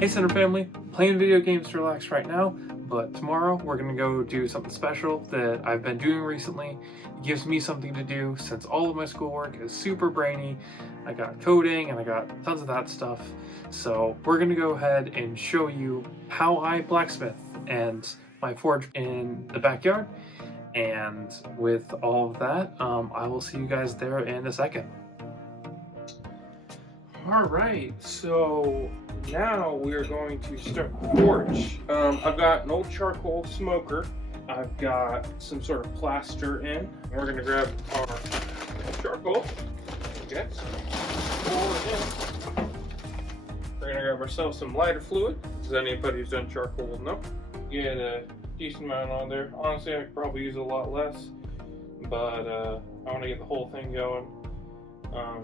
Hey Center family, playing video games to relax right now, but tomorrow we're gonna go do something special that I've been doing recently. It gives me something to do since all of my schoolwork is super brainy. I got coding and I got tons of that stuff. So we're gonna go ahead and show you how I blacksmith and my forge in the backyard. And with all of that, I will see you guys there in a second. All right, so now we're going to start the forge. I've got an old charcoal smoker. I've got some sort of plaster in. We're gonna grab our charcoal. Yes. Pour it in. We're gonna grab ourselves some lighter fluid, because anybody who's done charcoal will know. Get a decent amount on there. Honestly, I could probably use a lot less, but I want to get the whole thing going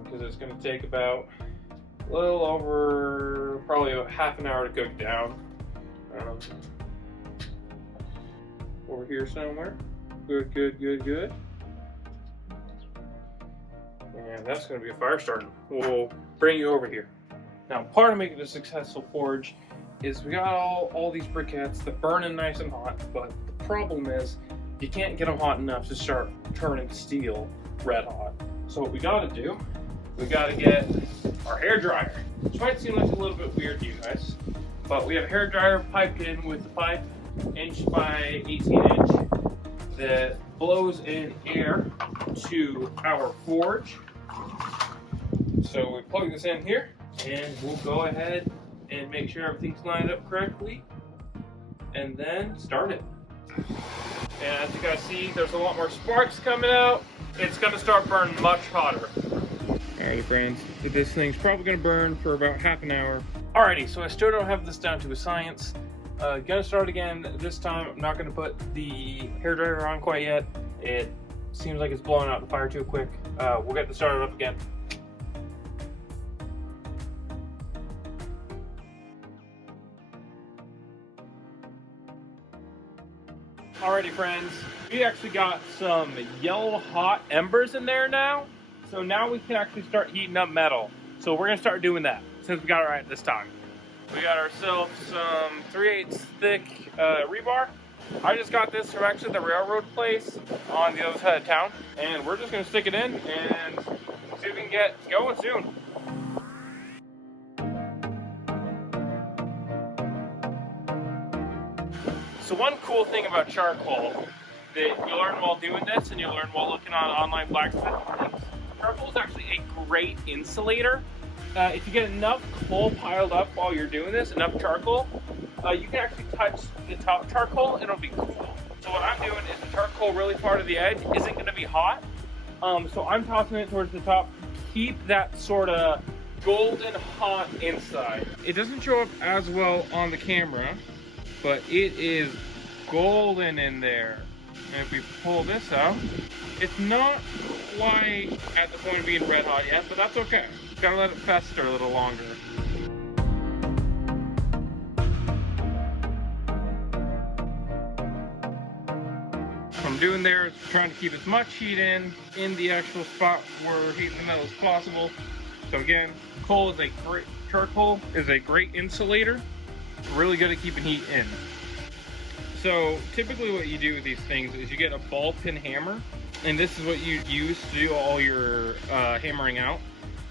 because it's gonna take about a little over, probably about half an hour to cook down. Over here somewhere. Good, good, good, good. And that's going to be a fire starter. We'll bring you over here. Now, part of making a successful forge is we got all these briquettes that burn in nice and hot, but the problem is you can't get them hot enough to start turning steel red hot. So what we got to do, we got to get our hair dryer, which might seem like a little bit weird to you guys, but we have a hair dryer piped in with the pipe, inch by 18 inch, that blows in air to our forge. So we plug this in here, and we'll go ahead and make sure everything's lined up correctly, and then start it. And as you guys see, there's a lot more sparks coming out. It's gonna start burning much hotter. Alrighty friends, this thing's probably gonna burn for about half an hour. Alrighty, so I still don't have this down to a science. Gonna start again. This time I'm not gonna put the hairdryer on quite yet. It seems like it's blowing out the fire too quick. We'll get this started up again. Alrighty friends, we actually got some yellow hot embers in there now. So now we can actually start heating up metal. So we're gonna start doing that since we got it right this time. We got ourselves some 3/8 thick rebar. I just got this from actually the railroad place on the other side of town. And we're just gonna stick it in and see if we can get going soon. So one cool thing about charcoal that you learn while doing this and you learn while looking on online blacksmith things, charcoal is actually a great insulator. If you get enough coal piled up while you're doing this, enough charcoal, you can actually touch the top charcoal and it'll be cool. So what I'm doing is the charcoal really far to the edge isn't going to be hot. So I'm tossing it towards the top to keep that sort of golden hot inside. It doesn't show up as well on the camera, but it is golden in there. And if we pull this out, it's not quite at the point of being red hot yet, but that's okay. Gotta let it fester a little longer. What I'm doing there is trying to keep as much heat in the actual spot where heating the metal as possible. So again, charcoal is a great insulator. Really good at keeping heat in. So typically what you do with these things is you get a ball pin hammer, and this is what you use to do all your hammering out.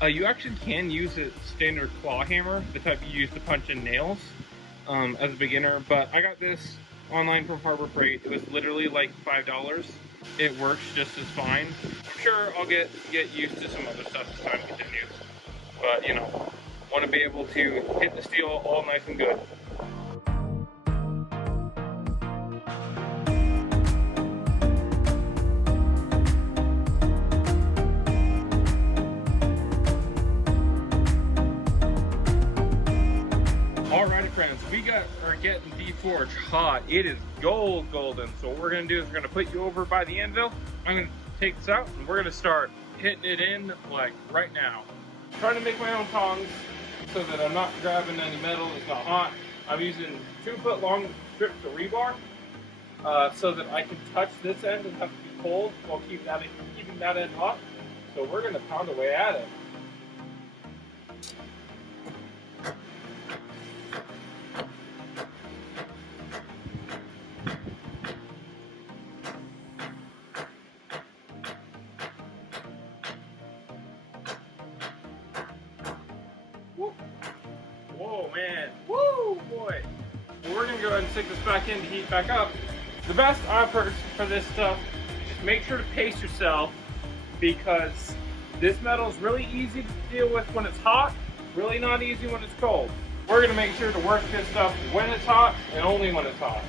You actually can use a standard claw hammer, the type you use to punch in nails, as a beginner, but I got this online from Harbor Freight. It was literally like $5. It works just as fine. I'm sure I'll get used to some other stuff as time continues, but you know, want to be able to hit the steel all nice and good. Alrighty friends, we are getting the forge hot. It is golden. So what we're gonna do is we're gonna put you over by the anvil. I'm gonna take this out and we're gonna start hitting it in like right now. I'm trying to make my own tongs so that I'm not grabbing any metal that's not hot. I'm using 2-foot long strips of rebar so that I can touch this end and have to be cold while keeping that end hot. So we're gonna pound away at it. go ahead and stick this back in to heat back up. The best I've heard for this stuff is make sure to pace yourself, because this metal is really easy to deal with when it's hot, really not easy when it's cold. We're going to make sure to work this stuff when it's hot and only when it's hot.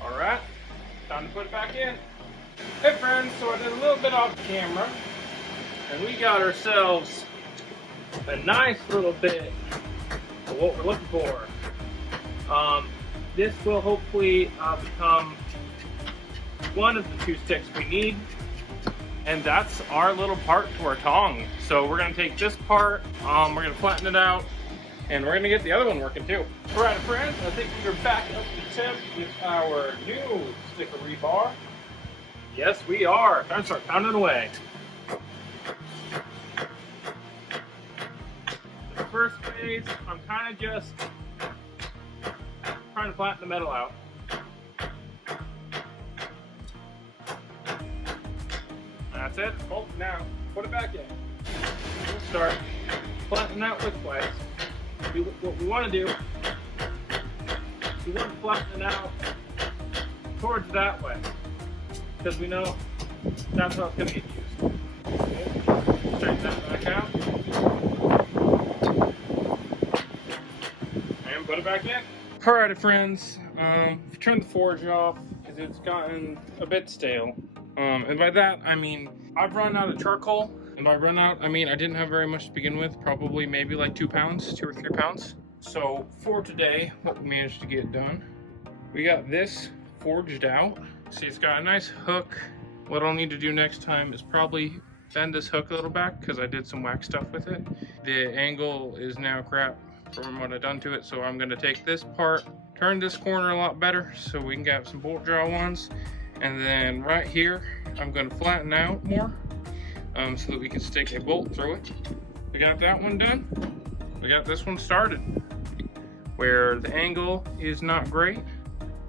Alright, time to put it back in. Hey friends, so I did a little bit off camera, and we got ourselves a nice little bit of what we're looking for. This will hopefully become one of the 2 sticks we need, and that's our little part to our tong. So we're going to take this part, we're going to flatten it out, and we're going to get the other one working too. Alright friends, I think we're back up to temp with our new stick of rebar. Yes, we are. Time to start pounding away. The first phase, I'm kind of just trying to flatten the metal out. That's it. Oh, now put it back in. We'll start flattening out this way. What we want to do, we want to flatten it out towards that way, because we know that's how it's going to get used. Okay. Straighten that back out. And put it back in. Alright friends, turn the forge off because it's gotten a bit stale. And by that, I mean, I've run out of charcoal. And by run out, I mean I didn't have very much to begin with. Probably maybe like 2 pounds, 2 or 3 pounds. So for today, what we managed to get done, we got this forged out. See, it's got a nice hook. What I'll need to do next time is probably bend this hook a little back because I did some wax stuff with it. The angle is now crap from what I've done to it, so I'm going to take this part, turn this corner a lot better so we can get some bolt draw ones, and then right here I'm going to flatten out more so that we can stick a bolt through it. We got that one done. We got this one started where the angle is not great.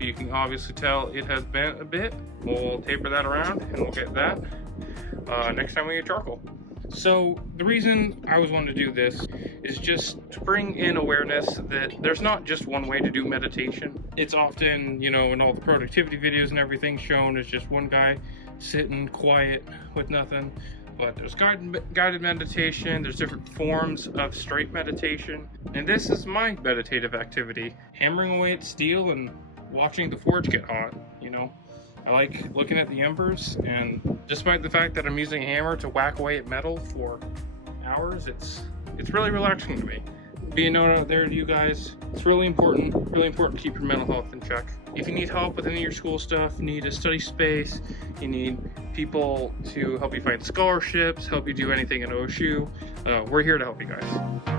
You can obviously tell it has bent a bit. We'll taper that around and we'll get that next time we get charcoal. So the reason I was wanting to do this is just to bring in awareness that there's not just one way to do meditation. It's often, you know, in all the productivity videos and everything shown as just one guy sitting quiet with nothing. But there's guided meditation, there's different forms of straight meditation. And this is my meditative activity. Hammering away at steel and watching the forge get hot, you know. I like looking at the embers, and despite the fact that I'm using a hammer to whack away at metal for hours, it's really relaxing to me. Be a note out there to you guys, it's really important to keep your mental health in check. If you need help with any of your school stuff, you need a study space, you need people to help you find scholarships, help you do anything at OSU, we're here to help you guys.